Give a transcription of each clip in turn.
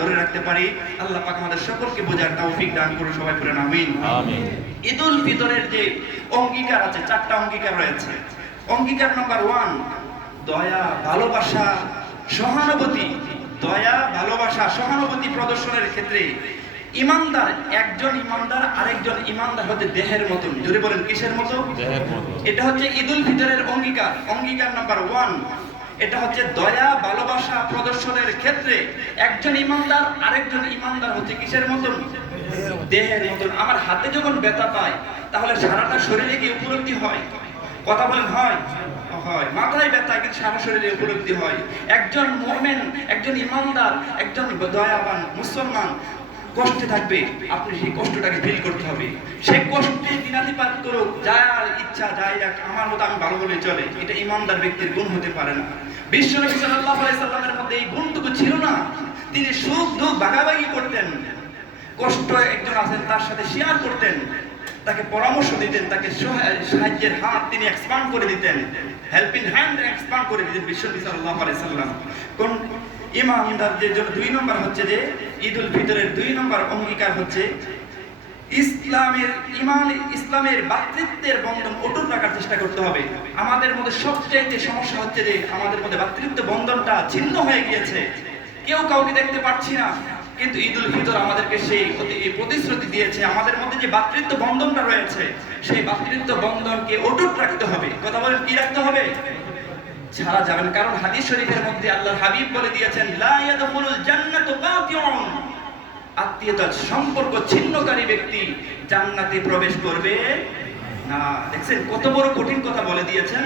ধরে রাখতে পারি। আল্লাহ পাক আমাদের সকলকে বোঝার তৌফিক দান করুন, সবাই বলেন আমিন। আমিন। ঈদুল ফিতরের যে অঙ্গীকার আছে, 4টা অঙ্গীকার রয়েছে। অঙ্গীকার নাম্বার 1, দয়া, ভালোবাসা, সহানুভূতি। দয়া, ভালোবাসা, সহানুভূতি প্রদর্শনের ক্ষেত্রে ইমানদার, একজন ইমানদার আরেকজন ইমানদার হতে দেহের মতন। জোরে বলেন কিসের মতো? দেহের মতো। এটা হচ্ছে ঈদুল ফিতরের অঙ্গীকার। অঙ্গীকার নাম্বার 1, এটা হচ্ছে দয়া ভালোবাসা প্রদর্শনের ক্ষেত্রে একজন ইমানদার আরেকজন ইমানদার হচ্ছে কিসের মতন? দেহের মতন। আমার হাতে যখন ব্যথা পায় তাহলে সারাটা শরীরে কি উপলব্ধি হয়? কথা বলেন হয়? হয়। মাথায় ব্যথা কিন্তু সারা শরীরে উপলব্ধি হয়। একজন মুমিন, একজন ইমানদার, একজন দয়াবান মুসলমান কষ্টে থাকবে, আপনি সেই কষ্টটাকে ফিল করতে হবে। সেই কষ্টে দিনাতিপাত করুক, যার ইচ্ছা যাই রাখ, আমার মতো আমি ভালো বলে চলে, এটা ইমানদার ব্যক্তির গুণ হতে পারে না। বিশ্বনবী সাল্লাল্লাহু আলাইহি সাল্লামের মধ্যে এই গুণটুকু ছিল না। তিনি সুখ দুঃখ ভাগাভাগি করতেন, কষ্ট একজন আছেন তার সাথে শেয়ার করতেন, তাকে পরামর্শ দিতেন, তাকে সাহায্যের হাত তিনি এক্সপান্ড করে দিতেন, হেল্পিং হ্যান্ড এক্সপান্ড করে দিতেন বিশ্বনবী সাল্লাল্লাহু আলাইহি সাল্লাম। কোন ইমানদারদের জন্য 2 নম্বর হচ্ছে যে ঈদুল ফিতরের 2 নম্বর অঙ্গীকার হচ্ছে ইসলামের ভ্রাতৃত্বের বন্ধন অটুট রাখার চেষ্টা করতে হবে। আমাদের মধ্যে সবচেয়ে সমস্যা হচ্ছে যে আমাদের মধ্যে ভ্রাতৃত্ব বন্ধনটা ছিন্ন হয়ে গিয়েছে, কেউ কাউকে দেখতে পাচ্ছি না। কিন্তু ঈদুল ফিতর আমাদেরকে সেই প্রতিশ্রুতি দিয়েছে, আমাদের মধ্যে যে ভ্রাতৃত্ব বন্ধনটা রয়েছে সেই ভ্রাতৃত্ব বন্ধনকে অটুট রাখতে হবে। কথা বলেন কি রাখতে হবে? ছাড়া যাবে না। কারণ হাদিস শরীফের মধ্যে আল্লাহর হাবিব বলে দিয়েছেন, লা ইয়াদখুলুল জান্নাতু কাতিউন, আত্মীয়তা সম্পর্ক ছিন্নকারী ব্যক্তি জান্নাতে প্রবেশ করবে না। দেখছেন কত বড় কঠিন কথা বলে দিয়েছেন।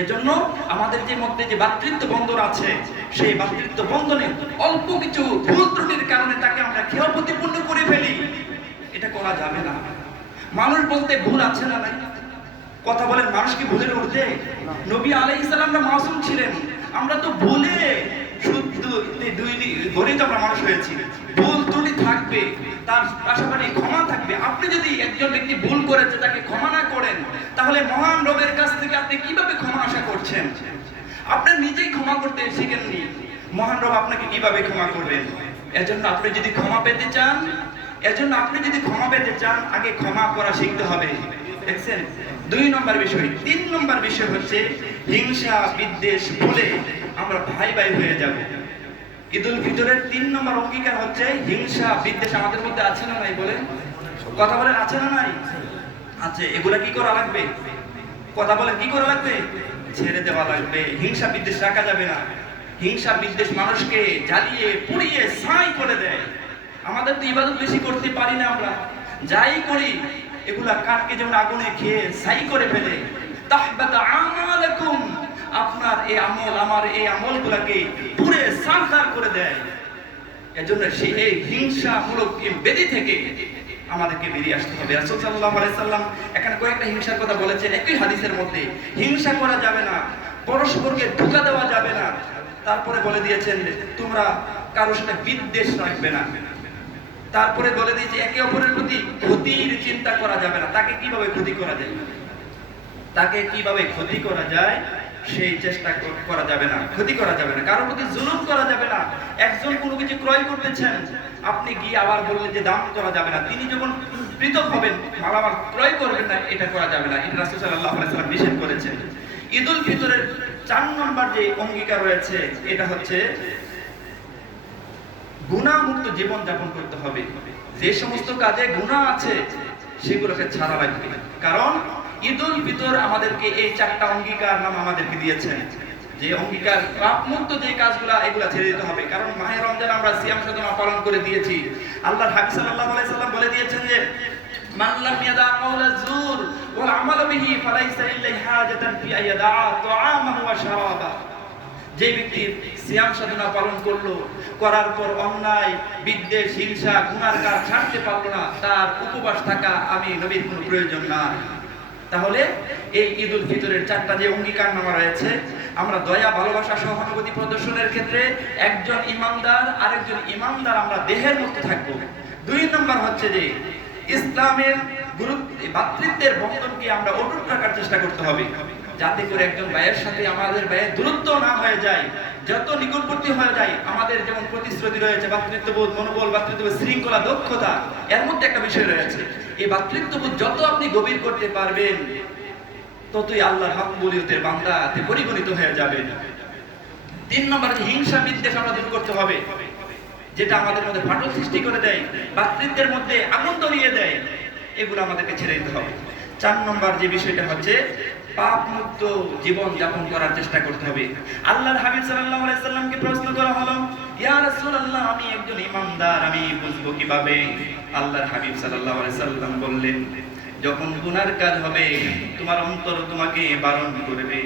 এজন্য আমাদের যে মধ্যে যে ভ্রাতৃত্ব বন্ধন আছে, সেই ভ্রাতৃত্ব বন্ধনে অল্প কিছু ভুল ত্রুটির কারণে তাকে আমরা ক্ষয় প্রতিপূর্ণ করে ফেলি, এটা করা যাবে না। মানুষ বলতে ভুল আছে না নাই? কথা বলেন, মানুষ কি ভুলের ঊর্ধ্বে? নবী আলাইহিস সালামরা মাসুম ছিলেন, আমরা তো ভুলে শুদ্ধ গড়েই তো আমরা মানুষ হয়েছি। ভুল ত্রুটি থাকবে, তার পাশাপাশি ক্ষমা থাকবে। আপনি যদি একজন ব্যক্তি ভুল করেছে তাকে ক্ষমা না করেন, তাহলে মহান রবের কাছ থেকে আপনি কিভাবে ক্ষমা আশা করছেন? আপনি নিজেই ক্ষমা করতে শিখেননি, মহান রব আপনাকে কিভাবে ক্ষমা করবেন? এজন্য আপনি যদি ক্ষমা পেতে চান, আগে ক্ষমা করা শিখতে হবে। দেখছেন 2 নম্বর বিষয়। 3 নম্বর বিষয় হচ্ছে হিংসা বিদ্বেষ ভুলে আমরা ভাই ভাই হয়ে যাব। ঈদুল ফিতরের 3 নম্বর অঙ্গীকার হচ্ছে হিংসা বিদ্বেষ আমাদের মধ্যে আছে না নাই? বলেন, কথা বলেন, আছে না নাই? আছে। এগুলা কি করা লাগবে? কথা বলেন, কি করা লাগবে? ছেড়ে দেওয়া লাগবে। হিংসা বিদ্বেষ রাখা যাবে না। হিংসা বিদ্বেষ মানুষকে জ্বালিয়ে পুড়িয়ে ছাই করে দেয়। আমাদের তো ইবাদত বেশি করতে পারি না, আমরা যাই করি এগুলা কাঠকে যেমন আগুনে খেয়ে ছাই করে ফেলে। তাহবাতা আমালাকুম, আপনার এই আমল আমার এই আমলগুলোকে পুড়ে ছারখার করে দেয়। এজন্য সেই হিংসামূলক বেদি থেকে আমাদেরকে বেরিয়ে আসতে হবে। রাসূল সাল্লাল্লাহু আলাইহি সাল্লাম এখানে কয়েকটা হিংসার কথা বলেছেন একই হাদিসের মধ্যে। হিংসা করা যাবে না, পরস্পরকে ধোঁকা দেওয়া যাবে না। তারপরে বলে দিয়েছেন তোমরা কারোর সাথে বিদ্বেষ রাখবে না। তারপরে বলে দিয়েছে একে অপরের প্রতি ক্ষতির চিন্তা করা যাবে না। তাকে কিভাবে ক্ষতি করা যায় সেই চেষ্টা করা যাবে না, ক্ষতি করা যাবে না। কারোর প্রতি জুলুম করা যাবে না। একজন কোনো কিছু ক্রয় করতেছেন, আপনি গিয়ে আবার বললেন যে দাম করা যাবে না। তিনি যখন পৃথক হবেন মালামাল ক্রয় করবেন না, এটা করা যাবে না। এটা রাসূল সাল্লাল্লাহু আলাইহি সাল্লাম নিষেধ করেছেন। ঈদুল ফিতরের 4 নম্বর যে অঙ্গীকার রয়েছে এটা হচ্ছে গুনাহমুক্ত জীবন যাপন করতে হবে। যে সমস্ত কাজে গুনাহ আছে সেগুলোকে ছাড়া লাগবে। কারণ ঈদুল ফিতর আমাদেরকে এই 4টা অঙ্গীকার নাম আমাদেরকে দিয়েছেন, যে অঙ্গীকার পাপমুক্ত যে কাজগুলো এগুলা ছেড়ে দিতে হবে। কারণ মাহে রমজান আমরা সিয়াম সাধনা পালন করে দিয়েছি। আল্লাহর হাবিব সাল্লাল্লাহু আলাইহি সাল্লাম বলে দিয়েছেন যে মান লাম ইয়াদা কাওলা যুর ওয়াল আমাল বিহি ফালাইসা ইল্লাহি হাজাতান ফি আইয়াদা তাআমাহু ওয়া শারাবা। যে ব্যক্তি সিয়াম সাধনা পালন করলো, করার পর অন্যায় বিদ্বেষ হিংসা গুনার কাজ ছাড়তে পারলো না, তার উপবাস থাকা আমি নবীর কোনো প্রয়োজন নাই। তাহলে এই ঈদুল ফিতরের 4টা যে অঙ্গীকার নামা রয়েছে, আমরা দয়া ভালোবাসা সহানুভূতি প্রদর্শনের ক্ষেত্রে একজন ইমানদার আরেকজন ইমানদার আমরা দেহের মধ্যে থাকবো। 2 নম্বর হচ্ছে যে ইসলামের ভ্রাতৃত্বের বন্ধনকে আমরা অটুট রাখার চেষ্টা করতে হবে, যাতে করে একজন ভাইয়ের সাথে আমাদের ভাইয়ের দূরত্ব না হয়ে যায়, যত নিকটবর্তী হয়ে যায়, আমাদের যেমন প্রতিশ্রুতি রয়েছে, ভাতৃত্ববোধ, মনোবল, ভাতৃত্ববোধ, শৃঙ্খলা, দক্ষতা, এর মধ্যে একটা বিষয় রয়েছে, এই ভাতৃত্ববোধ যত আপনি গভীর করতে পারবেন ততই আল্লাহর মাকবুলিয়তের বান্দাতে পরিগণিত হয়ে যাবেন। 3 নম্বর, হিংসা বিদ্বেষ আমরা দূর করতে হবে, যেটা আমাদের মধ্যে ফাটল সৃষ্টি করে দেয়, ভাতৃত্বের মধ্যে আগুন ধরিয়ে দেয়, এগুলো আমাদেরকে ছেড়ে দিতে হবে। 4 নম্বর যে বিষয়টা হচ্ছে পাপ মুক্ত জীবন যাপন করার চেষ্টা করতে হবে। আল্লাহর হাবিব সাল্লাল্লাহু আলাইহি সাল্লামকে প্রশ্ন করা হলো, ইয়া রাসূলুল্লাহ, আমি একজন ইমানদার, আমি বুঝবো কিভাবে? আল্লাহর হাবিব সাল্লাল্লাহু আলাইহি সাল্লাম বললেন, যখন গুনার কাজ হবে তোমার অন্তর তোমাকে বারণ করবে,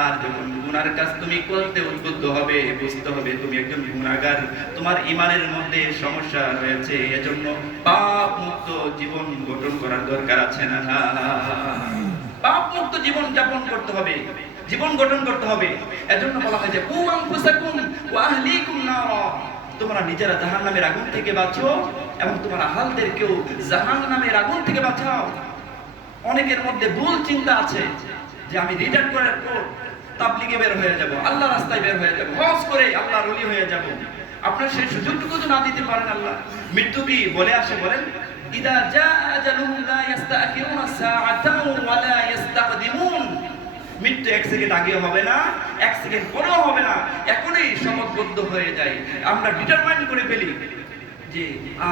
আর যখন গুনার কাজ তুমি করতে উদ্বুদ্ধ হবে, বুঝতে হবে তুমি একজন গুনাহগার, তোমার ঈমানের মধ্যে সমস্যা রয়েছে, এজন্য পাপ মুক্ত জীবন গঠন করার দরকার আছে না? পাপ মুক্ত জীবন যাপন করতে হবে, জীবন গঠন করতে হবে। এজন্য বলা হয় যে কু আনফুসাকুম ওয়া আহলিকুম নারা, তোমরা নিজেরা জাহান্নামের আগুন থেকে বাঁচো এবং তোমার আহলদেরকেও জাহান্নামের আগুন থেকে বাঁচাও। অনেকের মধ্যে ভুল চিন্তা আছে যে আমি রিটার্ন করার পর তাবলিগে বের হয়ে যাব, আল্লাহ রাস্তায় বের হয়ে যাব, হজ করে আল্লাহর ওলি হয়ে যাব। আপনার সেই সুযোগটুকু তো না দিতে পারেন আল্লাহ। মৃত্যু কি বলে আসে বলেন? ইদা জাআ আজালুহুম লা ইস্তাখিরুনা সাআতান ওয়া লা ইস্তাকদিমুন। মৃত্যু 1 সেকেন্ড আগেও হবে না, 1 সেকেন্ড পরেও হবে না, এখনই সমবদ্ধ হয়ে যায়। আমরা ডিটারমাইন করে ফেলি যে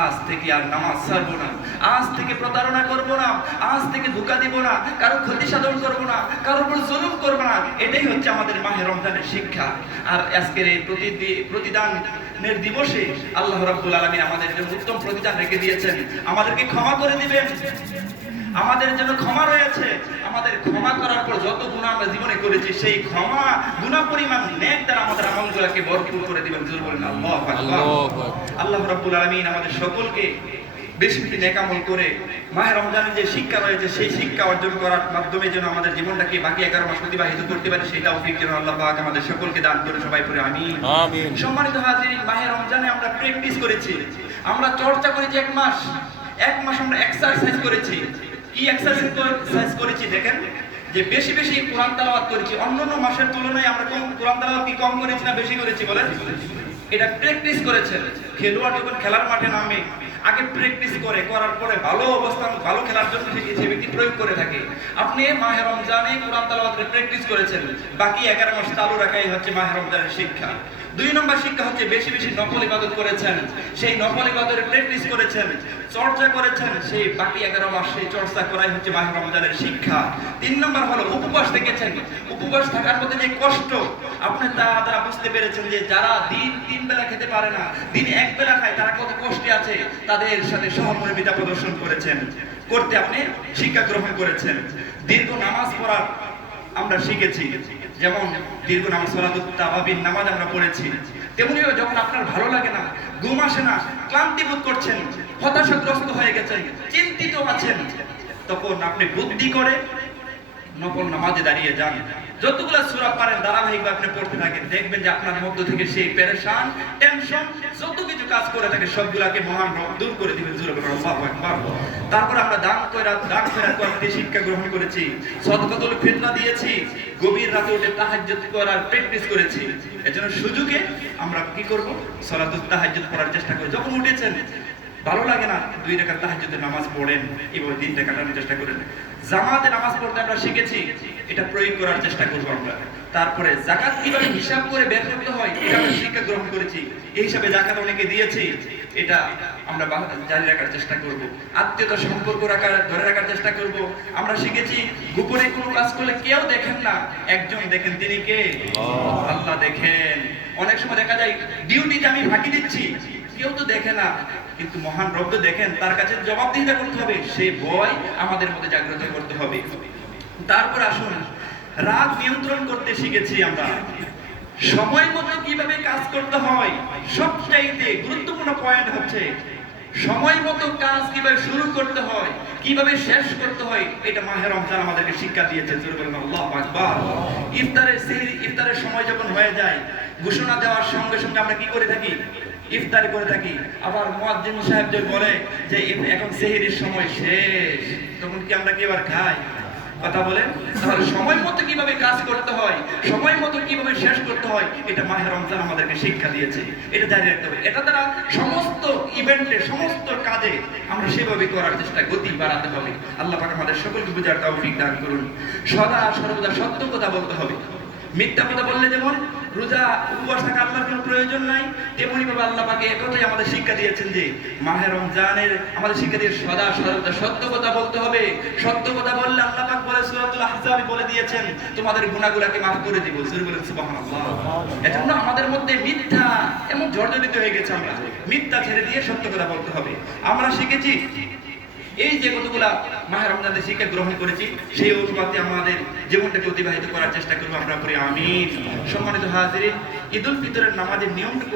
আজ থেকে আর নামাজ ছাড়বো না, আজ থেকে প্রতারণা করব না, আজ থেকে ধোঁকা দিব না, কারো ক্ষতি সাধন করব না, কারোর উপর জুলুম করব না। এটাই হচ্ছে আমাদের মাহে রমজানের শিক্ষা। আর আজকের এই প্রতিদানের দিবসে আল্লাহ রাব্বুল আলামিন আমাদের জন্য উত্তম প্রতিদান রেখে দিয়েছেন। আমাদেরকে ক্ষমা করে দিবেন, আমাদের জন্য ক্ষমা রয়েছে। আমাদের ক্ষমা করার পর যত গুনাহ আমরা জীবনে করেছি, সেই ক্ষমা গুনাহ পরিমাণ নেক দ্বারা আমাদের আমলগুলোকে ভরপুর করে দিবেন। জোরে বলেন আল্লাহু আকবার। আল্লাহ রাব্বুল আলামিন আমাদের সকলকে বেশি বেশি নেক আমল করে মাহে রমজানের যে শিক্ষা রয়েছে, সেই শিক্ষা অর্জন করার মাধ্যমে যেন আমাদের জীবনটাকে বাকি 11 মাস অতিবাহিত করতে পারি, সেই তৌফিক যেন আল্লাহ পাক আমাদের সকলকে দান করে। সবাই পড়ে আমিন। আমিন। সম্মানিত হাজিরিন, মাহে রমজানে আমরা প্র্যাকটিস করেছি, আমরা চর্চা করেছি 1 মাস। 1 মাস আমরা এক্সারসাইজ করেছি। কি এক্সারসাইজ করেছি দেখেন, যে বেশি বেশি কোরআন তেলাওয়াত করেছি। অন্যান্য মাসের তুলনায় আমরা কোরআন তেলাওয়াত কি কম করেছি না বেশি করেছি বলেন? এটা প্র্যাকটিস করেছেন। খেলোয়াড় যখন খেলার মাঠে নামে আগে প্র্যাকটিস করার পরে ভালো অবস্থান, ভালো খেলার জন্য সে ব্যক্তি প্রয়োগ করে থাকে। আপনি মাহে রমজানে কোরআন তেলাওয়াতের প্র্যাকটিস করেছেন, বাকি 11 মাস চালু রাখাই হচ্ছে মাহে রমজানের শিক্ষা। 2 নম্বর শিক্ষা হচ্ছে বেশি বেশি নফল ইবাদত করেছেন, সেই নফল ইবাদতের প্র্যাকটিস করেছেন, চর্চা করেছেন, সেই বাকি 11 মাস সেই চর্চা করাই হচ্ছে মাহে রমজানের শিক্ষা। 3 নম্বর হলো উপবাস থেকেছেন। উপবাস থাকার মধ্যে যে কষ্ট আপনি তারা বুঝতে পেরেছেন, যে যারা দিন 3 বেলা খেতে পারে না, দিন 1 বেলা খায়, তারা কত কষ্টে আছে, তাদের সাথে সহমর্মিতা প্রদর্শন করেছেন, করতে আপনি শিক্ষা গ্রহণ করেছেন। দীর্ঘ নামাজ পড়ার আমরা শিখেছি, যেমন দীর্ঘ নামাজ সালাতুত তাওয়াবিন নামাজ আমরা পড়েছি। তেমনিও যখন আপনার ভালো লাগে না, ঘুম আসে না, ক্লান্তি বোধ করছেন, হতাশাগ্রস্ত হয়ে গেছেন, চিন্তিত আছেন, তখন আপনি বুদ্ধি করে নফল নামাজে দাঁড়িয়ে যান। যতগুলো সূরা পারেন ধারাবাহিকভাবে আপনি পড়তে থাকেন, দেখবেন যে আপনার মধ্য থেকে সেই পেরেশান, টেনশন, যত কিছু কাজ করে থাকে সবগুলাকে মহান রব দূর করে দিবেন। জোরে বলুন আল্লাহু আকবার। তারপর আমরা দান খয়রাত করতে শিক্ষা গ্রহণ করেছি, সদকাতুল ফিতরা দিয়েছি, গভীর রাতে উঠে তাহাজ্জুদ করার প্র্যাকটিস করেছি। এজন্য সুযোগে আমরা কি করব? সালাতুত তাহাজ্জুদ পড়ার চেষ্টা করি। যখন উঠেছেন ভালো লাগে না, 2 রাকাত তাহাজ্জুদের নামাজ পড়েন, এভাবে দিনটা কাটানোর চেষ্টা করেন। জামাতে নামাজ পড়তে আমরা শিখেছি, এটা প্রয়োগ করার চেষ্টা করব আমরা। তারপরে যাকাত কিভাবে হিসাব করে বের করতে হয়, এটা আমরা শিক্ষা গ্রহণ করেছি। এই হিসাবে যাকাত অনেকে দিয়েছি, এটা আমরা জারি রাখার চেষ্টা করব। আত্মীয়তা সম্পর্ক ধরে রাখার চেষ্টা করব। আমরা শিখেছি গোপনে কোনো কাজ করলে কেউ দেখেন না, একজন দেখেন, তিনি কে? আল্লাহ দেখেন। অনেক সময় দেখা যায় ডিউটিতে আমি ফাঁকি দিচ্ছি, কেউ তো দেখে না, কিন্তু মহান রব তো দেখেন, তার কাছে জবাবদিহিতা করতে হবে, সেই ভয় আমাদের মধ্যে জাগ্রত করতে হবে। তারপর আসুন, রাগ নিয়ন্ত্রণ করতে শিখেছি আমরা। সময় মতো কিভাবে কাজ করতে হয়, সবচাইতে গুরুত্বপূর্ণ পয়েন্ট হচ্ছে সময় মতো কাজ কিভাবে শুরু করতে হয়, কিভাবে শেষ করতে হয়, এটা মাহে রমজান আমাদেরকে শিক্ষা দিয়েছে। জোরে বলুন আল্লাহু আকবার। ইফতারের সময় যখন হয়ে যায়, ঘোষণা দেওয়ার সঙ্গে সঙ্গে আমরা কি করে থাকি? ইফতারি করে থাকি। আবার মুয়াজ্জিন সাহেব যে বলে যে এখন সেহরির সময় শেষ, তখন কি আমরা কি এবার খাই? কথা বলেন? তাহলে সময় মতো কিভাবে কাজ করতে হয়, সময় মতো কিভাবে শেষ করতে হয়, এটা মাহে রমজান আমাদেরকে শিক্ষা দিয়েছে। এটা জারি রাখতে হবে। এটা দ্বারা সমস্ত ইভেন্টে, সমস্ত কাজে আমরা সেভাবে করার চেষ্টা, গতি বাড়াতে হবে। আল্লাহ পাক আমাদের সকলকে বুঝার তৌফিক দান করুন। সদা সর্বদা সত্য কথা বলতে হবে। মিথ্যা কথা বললে যেমন রোজা উপবাস থাকা আল্লাহর কোনো প্রয়োজন নাই, তেমনি ভাবে আল্লাহ পাকে একথাই আমাদের শিক্ষা দিয়েছেন যে মাহে রমজানের আমাদের শিক্ষা দিয়ে সদা সর্বদা সত্য কথা বলতে হবে। সত্য কথা বললে আল্লাহ পাক বলে সূরাতুল আহজাবে বলে দিয়েছেন তোমাদের গুনাহগুলোকে মাফ করে দিব। জোরে বলেন সুবহানাল্লাহ। এজন্য আমাদের মধ্যে মিথ্যা এমন জর্জরিত হয়ে গেছে, আমরা মিথ্যা ছেড়ে দিয়ে সত্য কথা বলতে হবে। আমরা শিখেছি এই যে কতগুলা মাহে রমজানের শিক্ষা গ্রহণ করেছি, সেই অনুপাতে আমাদের জীবনটাকে অতিবাহিত করার চেষ্টা করবো। আমরা পড়ি আমিন। সম্মানিত হাজিরিন, ঈদুল ফিতরের নামাজের নিয়মটুকু